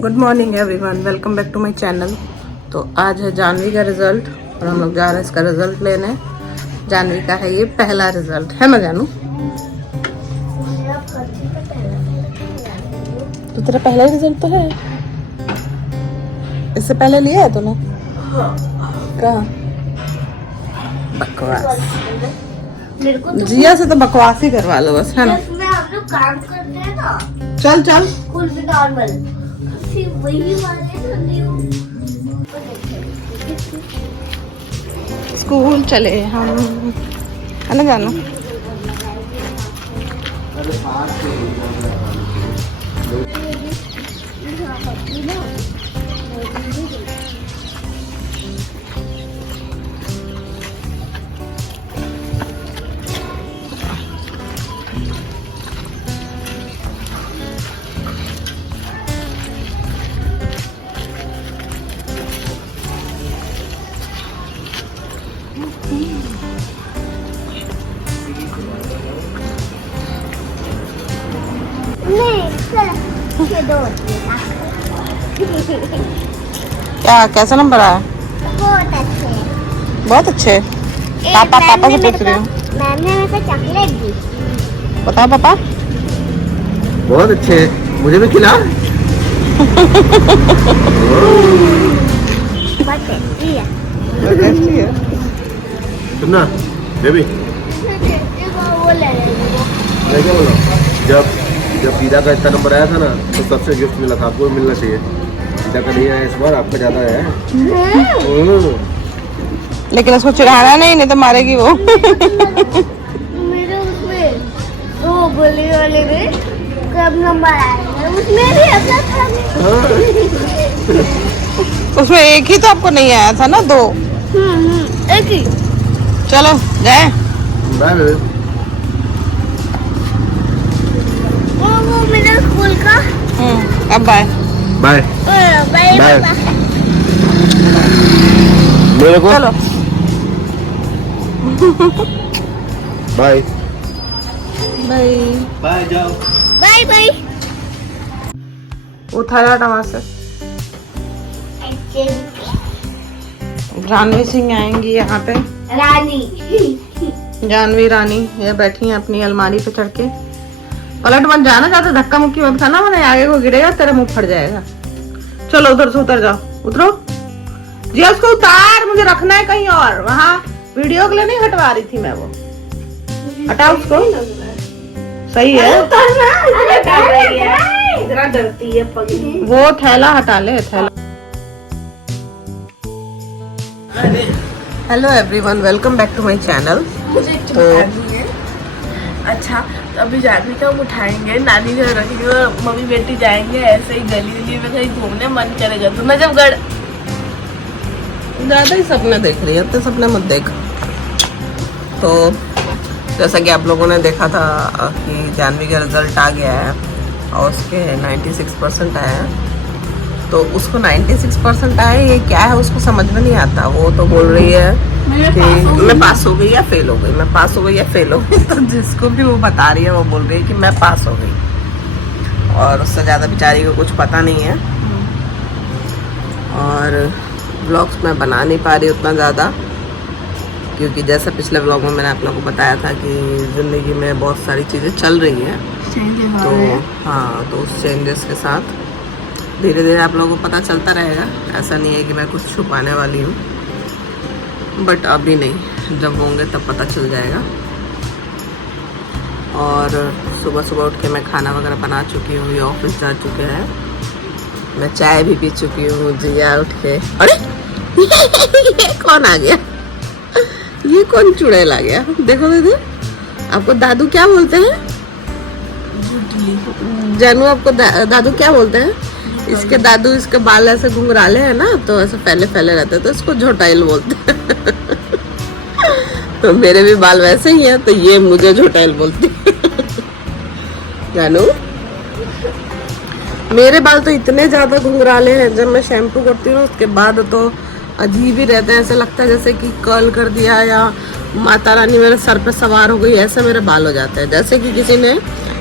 Good morning everyone, welcome back to my channel. तो आज है जानवी का रिजल्ट और हम लोग जा रहे हैं इसका रिजल्ट लेने। जानवी का है ये पहला रिजल्ट, है ना जानू? तो तेरा पहला रिजल्ट तो है। इससे पहले लिया है तूने? कहाँ? बकवास। जिया से तो बकवास ही करवा लो बस, है ना? हम लोग काम करते हैं ना, चल चल स्कूल में नॉर्मल सिर्फ वही वाले स्कूल चले हम, है ना जानू? क्या कैसा नंबर आया? बहुत अच्छे। पापा से पूछ रही हूँ। मैम ने मेरे को चॉकलेट दी। बताओ पापा। बहुत अच्छे, मुझे भी खिला। बहुत टेस्टी है। टेस्टी है। सुनना बेबी, वो ले मैं क्या बोला, जब पीदा का इतना नंबर आया था ना तो सबसे गिफ्ट मिला था, आपको भी मिलना चाहिए। पीदा का नहीं आया इस बार, आपका ज्यादा है। लेकिन उसको चिढ़ाना नहीं तो मारेगी वो। मेरे उसमें वो गोली वाले में कब नंबर आया उसमें भी ऐसा था। उसमें एक ही तो आपको नहीं आया था ना, दो। एक ही। चलो जाए। Bye baby. वो मेरे स्कूल का। अब बाय बाय बाय बाय। पापा। मेरे को चलो बाय बाय बाय। जाओ बाय बाय। उठाया टमा से। जानवी सिंह आएंगी यहाँ पे। रानी। जानवी रानी ये बैठी है अपनी अलमारी पे चढ़ के। पलट मत जाना, ज्यादा धक्का मुक्की मत खाना, मैंने आगे को गिरेगा तेरा मुंह फट जाएगा। चलो उधर से उतर जाओ, उतरो जी। उसको उतार, मुझे रखना है कहीं और। वहाँ वीडियो के लिए नहीं हटवा रही थी मैं, वो हटा उसको। सही है, इतना डरती है पगली। वो थैला हटा ले, थैला। Hello everyone, welcome back to my channel. तो अच्छा, तो अभी जानवी का हम उठाएंगे, नानी घर रखेंगे और मम्मी बेटी जाएंगे ऐसे ही गली गली में कहीं घूमने। मन करेगा तो मैं जब ज्यादा ही सपने देख रही है, तो सपने मत देख। तो जैसा कि आप लोगों ने देखा था कि जानवी का रिजल्ट आ गया है और उसके 96% आया है। तो उसको 96% आया, ये क्या है उसको समझ में नहीं आता। वो तो बोल रही है कि मैं पास हो गई या फेल हो गई, मैं पास हो गई या फेल हो गई। तो जिसको भी वो बता रही है वो बोल रही है कि मैं पास हो गई, और उससे ज़्यादा बेचारी को कुछ पता नहीं है। और व्लॉग्स मैं बना नहीं पा रही उतना ज़्यादा, क्योंकि जैसा पिछले व्लॉग में मैंने आप लोगों को बताया था कि ज़िंदगी में बहुत सारी चीज़ें चल रही हैं। तो हाँ, तो उस चेंजेस के साथ धीरे धीरे आप लोगों को पता चलता रहेगा। ऐसा नहीं है कि मैं कुछ छुपाने वाली हूँ, बट अभी नहीं, जब होंगे तब पता चल जाएगा। और सुबह सुबह उठ के मैं खाना वगैरह बना चुकी हूँ, ये ऑफिस जा चुके हैं, मैं चाय भी पी चुकी हूँ। जिया उठ के, अरे ये कौन आ गया? ये कौन चुड़ैल आ गया? देखो दीदी, आपको दादू क्या बोलते हैं? जानू, आपको दादू क्या बोलते हैं? इसके दादू, इसके बाल ऐसे घुंघराले हैं ना, तो ऐसे फैले फैले रहते हैं, तो इसको झोटाइल बोलते हैं। तो मेरे भी बाल वैसे ही हैं, तो ये मुझे झोटाइल बोलती है। जानू, मेरे बाल तो इतने ज्यादा घुंघराले हैं, जब मैं शैम्पू करती हूँ उसके बाद तो अजीब ही रहते हैं। ऐसे लगता है जैसे कि कर्ल कर दिया या माता रानी मेरे सर पे सवार हो गई, ऐसे मेरे बाल हो जाते हैं। जैसे कि किसी ने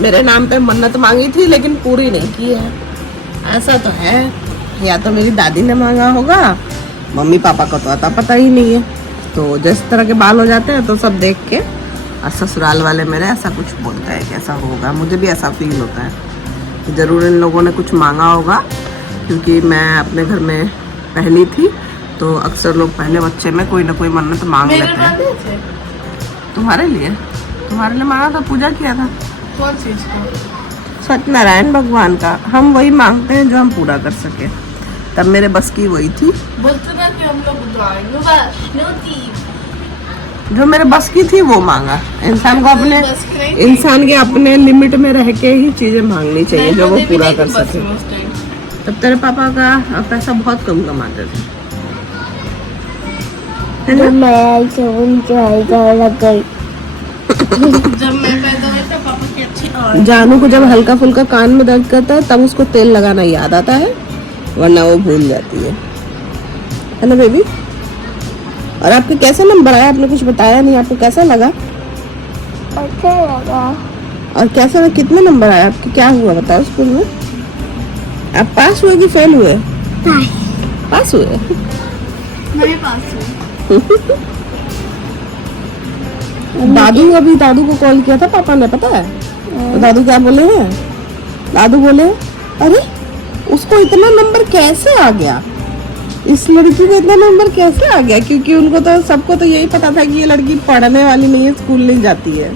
मेरे नाम पे मन्नत मांगी थी लेकिन पूरी नहीं की है, ऐसा तो है, या तो मेरी दादी ने मांगा होगा, मम्मी पापा को तो आता पता ही नहीं है। तो जिस तरह के बाल हो जाते हैं तो सब देख के और ससुराल वाले मेरे ऐसा कुछ बोलते हैं कि ऐसा होगा। मुझे भी ऐसा फील होता है कि ज़रूर इन लोगों ने कुछ मांगा होगा, क्योंकि मैं अपने घर में पहली थी तो अक्सर लोग पहले बच्चे में कोई ना कोई मन्नत मांग मेरे लेते हैं। मांगे थे। तुम्हारे लिए मांगा था, पूजा किया था कौन चीज को? सत्यनारायण भगवान का। हम वही मांगते हैं जो हम पूरा कर सके। तब मेरे बस की वही थी, बोलते ना कि हम लोग बुधवार जो मेरे बस की थी वो मांगा। इंसान को अपने बस की नहीं थी। इंसान के अपने लिमिट में रह के ही चीजें मांगनी चाहिए जो वो पूरा कर सके। तब तेरे पापा का पैसा बहुत कम कमाते थे, है ना? तो मैं ऐसे उनसे लग गई। जब मैं पैदा हुई तो पापा की अच्छी और जानू को जब हल्का फुल्का कान में दर्द करता है तब उसको तेल लगाना याद आता है, वरना वो भूल जाती है ना बेबी? और आपके कैसे नंबर आया? आपने कुछ बताया नहीं, आपको कैसा लगा? अच्छा लगा। और कैसा लगा? कितने नंबर आया आपके? क्या हुआ बताओ स्कूल में? आप पास हुए कि फेल हुए? पास हुए। मेरे पास है। दादू को कॉल किया था पापा ने, पता है? तो दादू क्या बोले हैं? दादू बोले अरे उसको इतना नंबर कैसे आ गया, इस लड़की को इतना नंबर कैसे आ गया? क्योंकि उनको तो सबको तो यही पता था कि ये लड़की पढ़ने वाली नहीं है, स्कूल नहीं जाती है,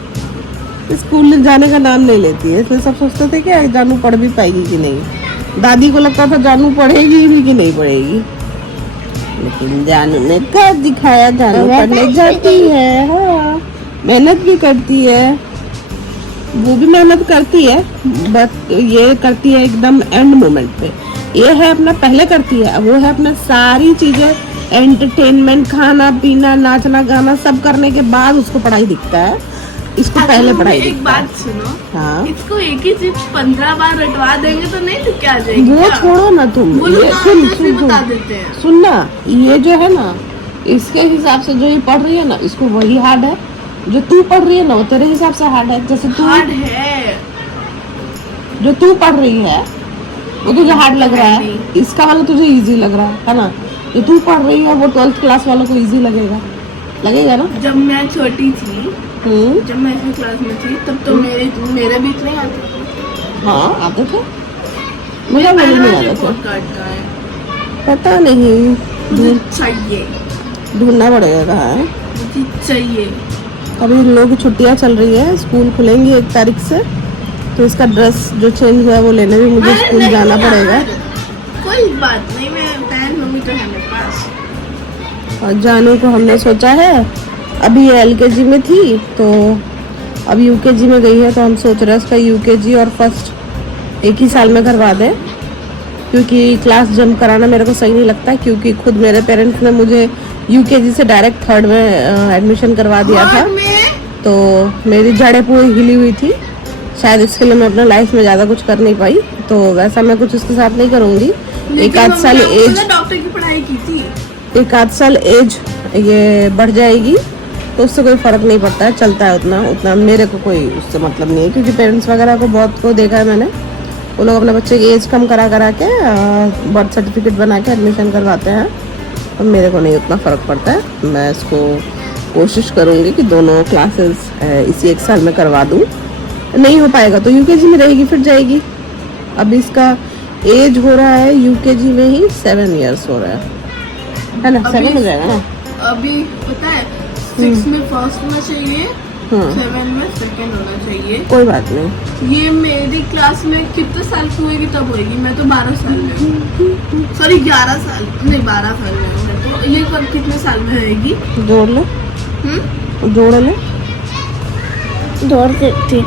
स्कूल जाने का नाम नहीं लेती है, इसलिए सब सोचते थे कि जानू पढ़ भी पाएगी कि नहीं। दादी को लगता था जानू पढ़ेगी भी कि नहीं पढ़ेगी, लेकिन जानू ने कर दिखाया, जानू पढ़ने जाती है। हाँ, मेहनत भी करती है, वो भी मेहनत करती है, बट ये करती है एकदम एंड मोमेंट पे। ये है अपना पहले करती है, वो है अपना सारी चीजें एंटरटेनमेंट, खाना पीना, नाचना गाना सब करने के बाद उसको पढ़ाई दिखता है, इसको पहले पढ़ाई एक दिखता है। बात सुनो, हाँ, इसको एक ही चीज 15 बार रटवा देंगे तो नहीं लिख के आ जाएगी वो क्या? छोड़ो ना तुम, वो लोग ये आंसर्स भी बता देते हैं। सुन ना, ये जो है ना, इसके हिसाब से जो ये पढ़ रही है ना, इसको वही हार्ड है, जो तू पढ़ रही है ना वो तेरे हिसाब से हार्ड है। जैसे तू हार्ड है, जो तू पढ़ रही है वो तुझे हार्ड लग रहा है, इसका वाला तुझे इजी लग रहा है ना? जो तू पढ़ रही है वो 12th क्लास वालों को इजी लगेगा ना? जब मैं छोटी थी, जब मैं 8वीं क्लास में थी तब तो मेरे भी इतने आते थे। हाँ आते थे, मुझे बोले नहीं आते थे, कार्ड का है, पता नहीं, मुझे चाहिए, ढूंढना पड़ेगा कहाँ है। मुझे चाहिए। अभी इन लोगों की छुट्टियाँ चल रही है, स्कूल खुलेंगी 1 तारीख से, तो इसका ड्रेस जो चेंज हुआ है वो लेने भी मुझे अरे स्कूल नहीं जाना यार, पड़ेगा। कोई बात नहीं, मैं पहन लूंगी तो है मेरे पास। और जानू को हमने सोचा है, अभी ये LKG में थी तो अब UKG में गई है, तो हम सोच रहे हैं उसका UKG और फर्स्ट एक ही साल में करवा दें, क्योंकि क्लास जंप कराना मेरे को सही नहीं लगता, क्योंकि खुद मेरे पेरेंट्स ने मुझे UKG से डायरेक्ट 3rd में एडमिशन करवा दिया था, तो मेरी जड़ें पूरी हिली हुई थी, शायद इसके लिए मैं अपने लाइफ में ज़्यादा कुछ कर नहीं पाई, तो वैसा मैं कुछ उसके साथ नहीं करूँगी। एक आध साल एज, डॉक्टर की पढ़ाई की थी, एक आध साल एज ये बढ़ जाएगी तो उससे कोई फर्क नहीं पड़ता है, चलता है उतना मेरे को कोई उससे मतलब नहीं है, क्योंकि पेरेंट्स वगैरह को बहुत को देखा है मैंने, वो लोग अपने बच्चे की एज कम करा के बर्थ सर्टिफिकेट बना के एडमिशन करवाते हैं, तो मेरे को नहीं उतना फ़र्क पड़ता है। मैं इसको कोशिश करूँगी कि दोनों क्लासेस इसी 1 साल में करवा दूँ, नहीं हो पाएगा तो UKG में रहेगी, फिर जाएगी। अब इसका एज हो रहा है UKG में ही 7 years हो रहा है ना? 7 हो जाएगा ना? अभी पता है 6 में फर्स्ट होना चाहिए, 7 में सेकंड होना चाहिए। कोई बात नहीं, ये मेरी क्लास में कितने साल की होएगी तब होएगी, मैं तो 12 साल में हूँ, सॉरी 11 साल नहीं 12 साल में हूँ, तो ये कब कितने साल में होएगी? जोड़ ले, जोड़ ले, जोड़ सकती।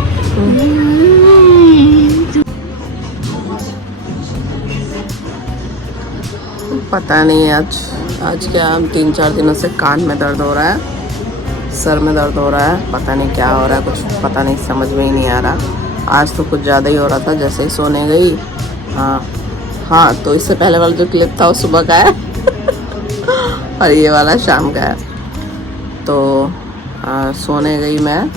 पता नहीं आज क्या, 3-4 दिनों से कान में दर्द हो रहा है, सर में दर्द हो रहा है, पता नहीं क्या हो रहा है, कुछ पता नहीं, समझ में ही नहीं आ रहा। आज तो कुछ ज़्यादा ही हो रहा था, जैसे ही सोने गई। हाँ तो इससे पहले वाला जो क्लिप था वो सुबह का है और ये वाला शाम का है। तो सोने गई मैं,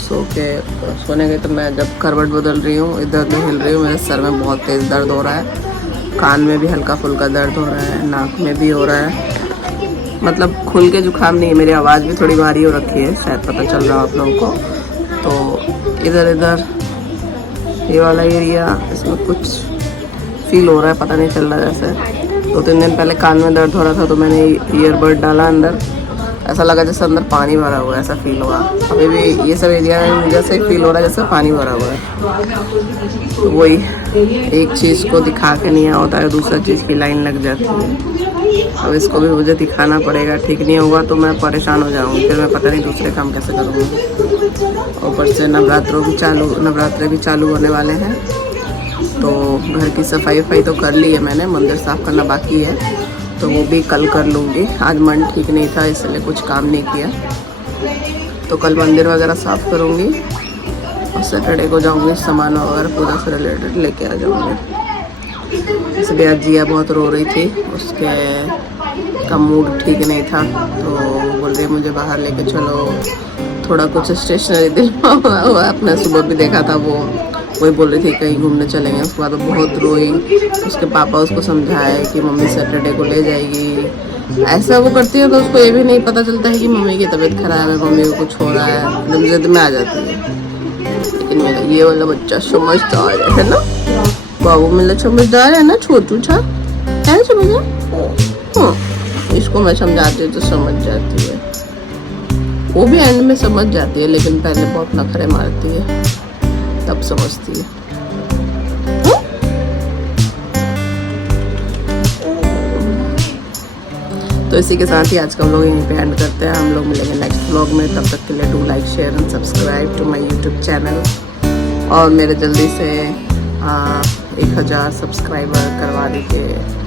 सोने गई तो मैं जब करवट बदल रही हूँ, इधर उधर हिल रही हूँ, मेरे सर में बहुत तेज़ दर्द हो रहा है, कान में भी हल्का फुल्का दर्द हो रहा है, नाक में भी हो रहा है। मतलब खुल के जुकाम नहीं है, मेरी आवाज़ भी थोड़ी भारी हो रखी है, शायद पता चल रहा है आप लोगों को। तो इधर इधर ये वाला एरिया, इसमें कुछ फील हो रहा है, पता नहीं चल रहा जैसे। 2-3 दिन पहले कान में दर्द हो रहा था तो मैंने ईयरबड डाला अंदर, ऐसा लगा जैसे अंदर पानी भरा हुआ है, ऐसा फील हुआ। अभी भी ये सब एरिया में जैसे फील हो रहा है जैसे पानी भरा हुआ है। तो वही एक चीज़ को दिखा के नहीं होता है, दूसरा चीज़ की लाइन लग जाती है। अब इसको भी मुझे दिखाना पड़ेगा, ठीक नहीं होगा तो मैं परेशान हो जाऊँगी, फिर मैं पता नहीं दूसरे काम कैसे करूँगी। ऊपर से नवरात्रे भी चालू होने वाले हैं, तो घर की सफाई तो कर ली है मैंने, मंदिर साफ़ करना बाकी है तो वो भी कल कर लूँगी। आज मन ठीक नहीं था इसलिए कुछ काम नहीं किया, तो कल मंदिर वगैरह साफ़ करूँगी और सैटरडे को जाऊँगी सामान वगैरह पूजा से रिलेटेड लेके आ जाऊँगी। इसलिए आज जिया बहुत रो रही थी, उसके का मूड ठीक नहीं था, तो बोल रही मुझे बाहर लेके चलो, थोड़ा कुछ स्टेशनरी दिलवा हुआ। आपने सुबह भी देखा था वो, वही बोल रही थी कहीं घूमने चलेंगे। उसके बाद वो बहुत रोई, उसके पापा उसको समझाए कि मम्मी सैटरडे को ले जाएगी। ऐसा वो करती है तो उसको ये भी नहीं पता चलता है कि मम्मी की तबीयत खराब है, मम्मी को कुछ हो रहा है, एकदम जिद में आ जाती है। लेकिन मेरा ये वाला बच्चा समझदार है ना, बाबू मेरा समझदार है ना, छोटू छा है समझदार। हाँ, इसको मैं समझाती हूँ तो समझ जाती है, वो भी एंड में समझ जाती है, लेकिन पहले बहुत नखरे मारती है तब समझती है। तो इसी के साथ ही आज का हम लोग यहीं पे एंड करते हैं। हम लोग मिलेंगे नेक्स्ट व्लॉग में, तब तक के लिए do like share and subscribe to my YouTube channel, और मेरे जल्दी से 1000 सब्सक्राइबर करवा दीजिए।